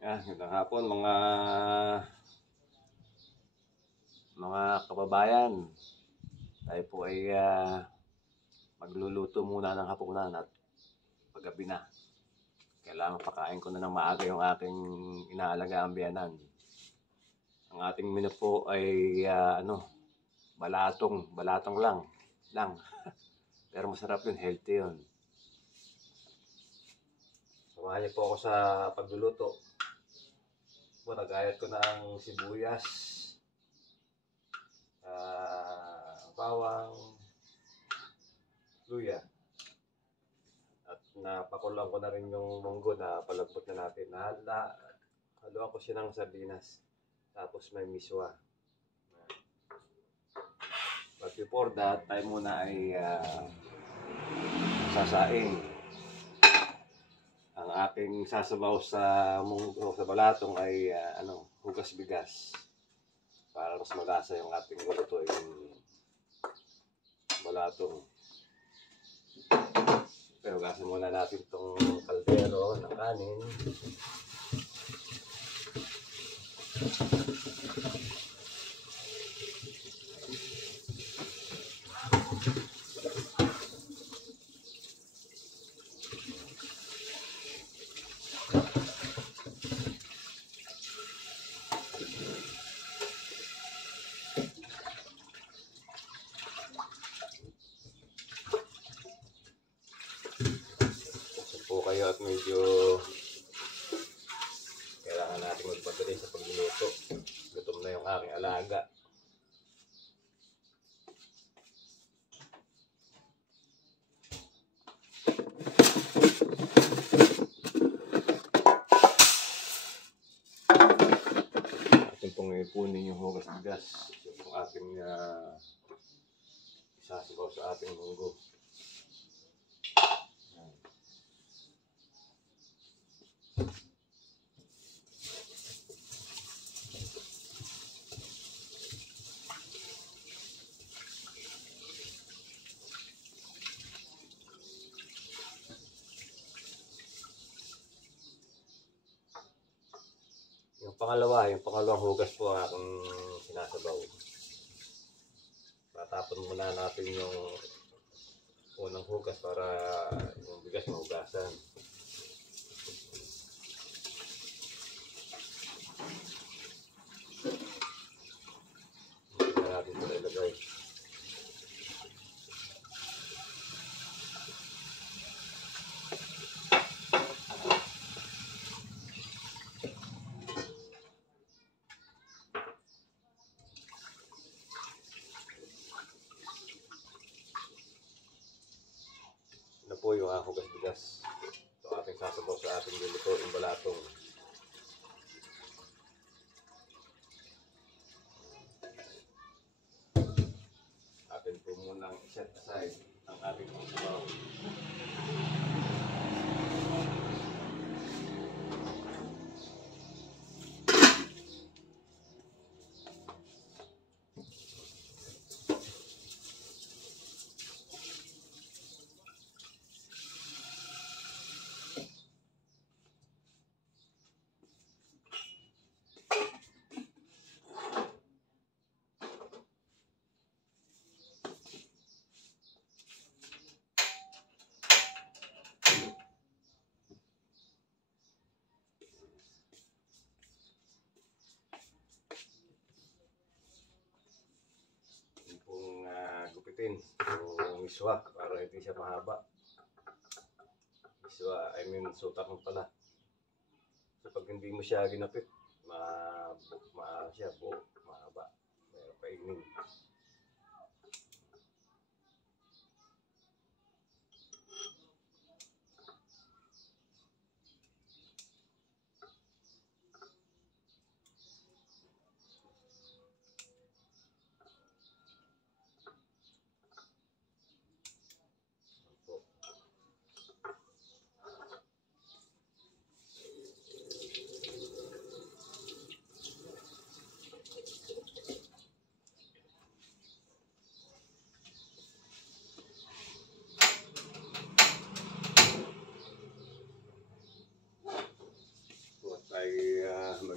Magandang hapon mga kababayan. Tayo po ay magluluto muna ng hapunan at paggabi na. Kailangan pakain ko na ng maaga yung aking inaalagaan biyanan. Ang ating menu po ay balatong lang. Pero masarap yun, healthy yun. Samahan niyo po ako sa pagluluto. Nagayat ko na ang sibuyas, bawang, luya. At napakulang ko na rin yung munggo na palagbot na natin. Haluan ko siya ng sardinas. Tapos may miswa. But before that, tayo muna ay sasaing. Ang aking sasabaw sa munggo, sa balatong ay hugas bigas. Para mas malasa yung ating luto, yung balatong. Pero hugasan muna natin itong kaldero ng kanin. Kayo at medyo kailangan natin magpadali sa pagluluto. Gutom na yung aking alaga. Atin pong ipunin yung hugas bigas. Yung ating isasabaw sa ating munggo. Yung pangalawang hugas po ang aking sinasabaw. Tatapon muna natin yung unang hugas para yung bigas mahugasan. Hindi na natin ito ilagay. Po yung hugas bigas. Ito ating sasabaw sa ating luluto yung balatong. Atin po munang set aside ang ating sasabaw. Gupitin yung miswa para hindi siya mahaba. Miswa, sutak mo pala. So pag hindi mo siya ginapit, siya buo, mahaba. May kainin.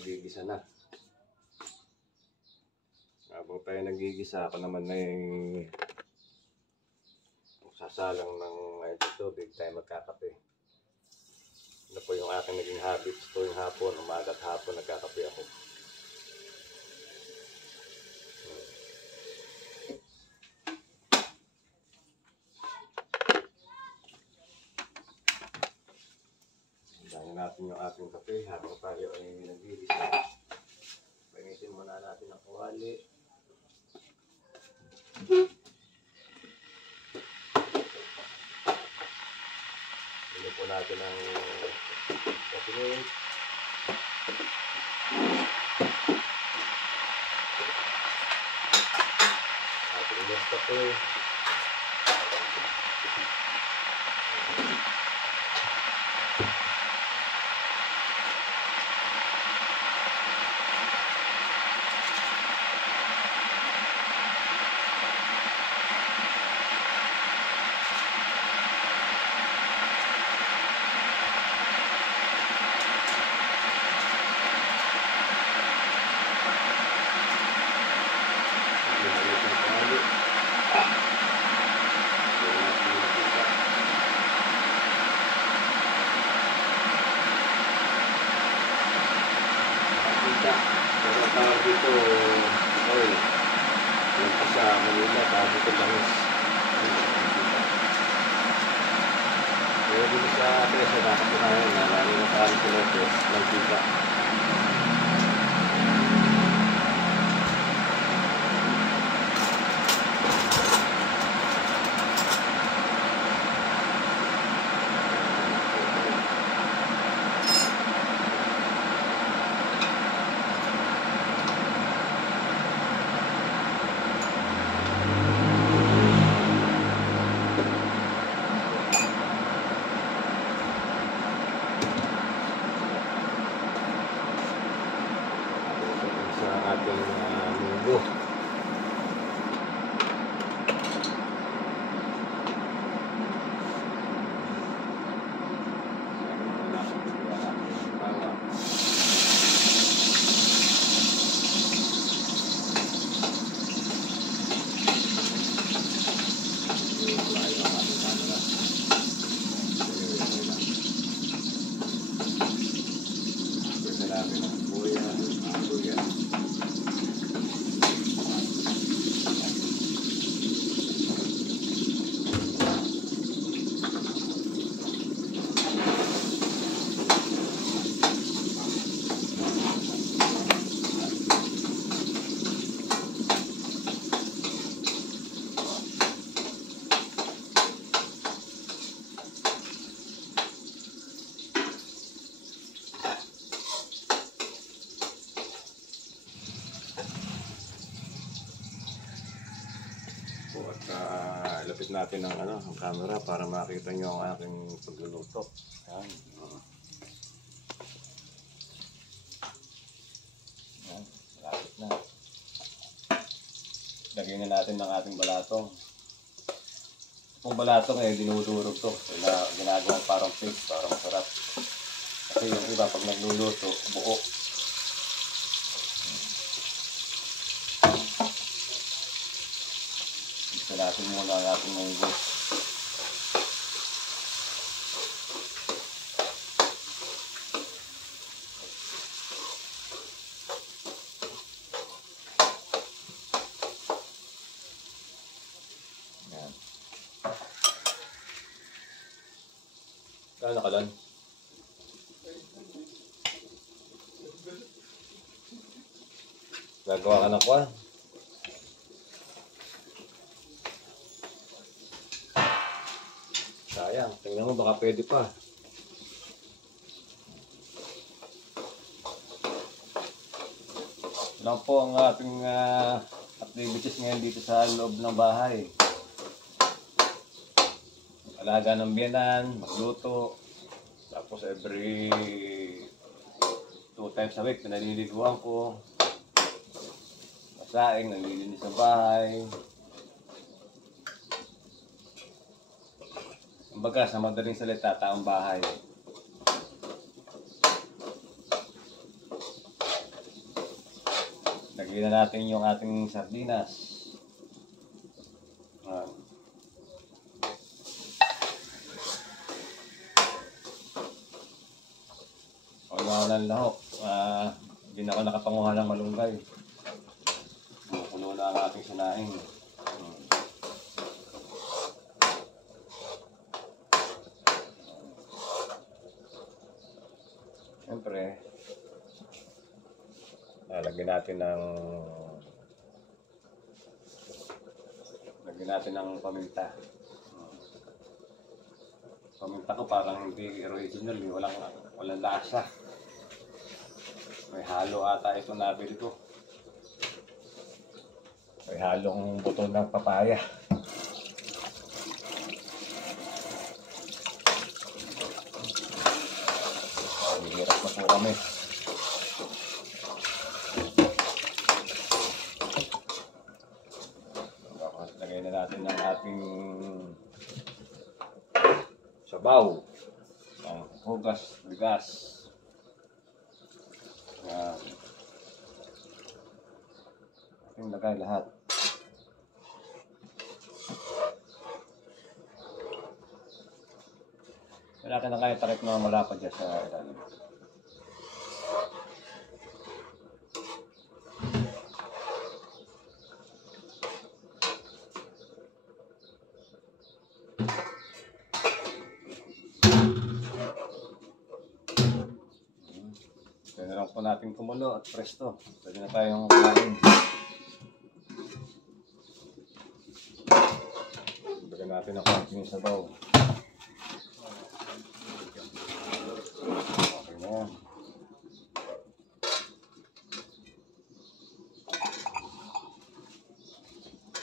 magigisa na. Habang tayo nagigisa, ako naman ay sasalang ng tubig, tayo magkakape. Ano po yung aking naging habits tuwing hapon, umaga at hapon nagkakape ako. Dahil natin yung ating kape habang tayo ay nagigisa. Paginitin muna natin ang kawali. Pili po natin ang kape. Ating next kape. Pero tawag dito, oil. Yung pa sa Manila, tawag dito langis. Pero dito sa Presa, nakapinayan na lalo na tawag dito Lopez, mantika. Ating munggo. At lapit natin ang camera para makita nyo ang aking pagluluto. Yan. Yan, malapit na. Lagyan na natin ng ating balatong. Kung balatong eh, dinudurog to. Ginagawa parang paste, para masarap. Kasi yung iba pag nagluluto, buo. Gusto natin muna ang ating munggo. Yan. Kano ka lang? Gagawa ka ng kwan? Sayang, tingnan mo baka pwede pa. Lang po ang ating activities ngayon dito sa loob ng bahay. Alaga ng biyanan, magluto. Tapos every 2 times a week pinaliliguan ko. Masaing, naglilinis sa bahay. Kumbaga, sa madaling salita, taong bahay. Lagyan na natin yung ating sardinas. Wala ng lahok. Hindi na ako nakapanguha ng malunggay. Kumukulo na ang ating sinaing. Siyempre, lagyan natin ng paminta. Paminta ko parang hindi original, walang lasa. May halo ata ito nabili ko. May halong buto ng papaya. Hirap na po kami. Lagay na natin ang ating sabaw ng hugas, bigas. Yan. Ating lagay lahat. Malaki na kayo tarik na malapad dyan sa ilalim. Kaya na lang po natin kumulo at presto. Pwede na tayong kumain. Bigyan natin ang konting sabaw. Okay na yan.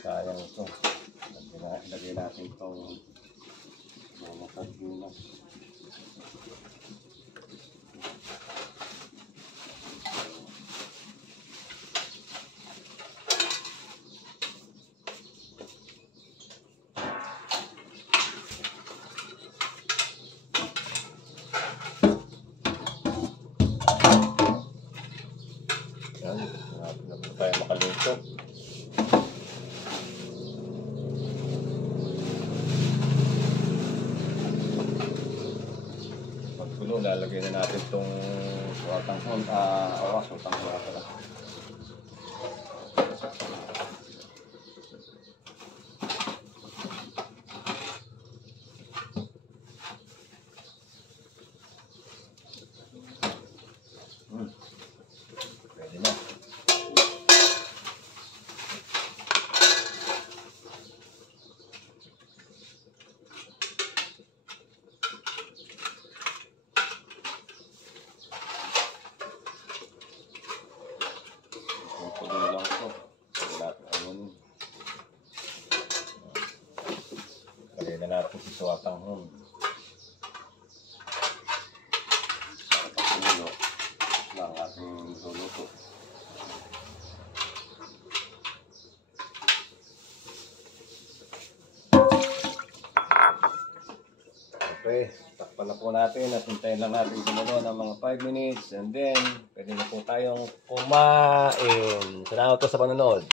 Sayang ito. Lagay natin itong mga sardinas. Yan, na po tayo makaluto. Pagkulo, lalagay na natin itong suwatang suwatang pala. Pwede na. Pwede lang ito. Lagay na natin si suwatang hon. Pagkulo ng ating luluto. Okay, takpan na po natin at hintayin lang natin kumulo ng mga 5 minutes and then pwede na po tayong kumain. Salamat po sa panonood.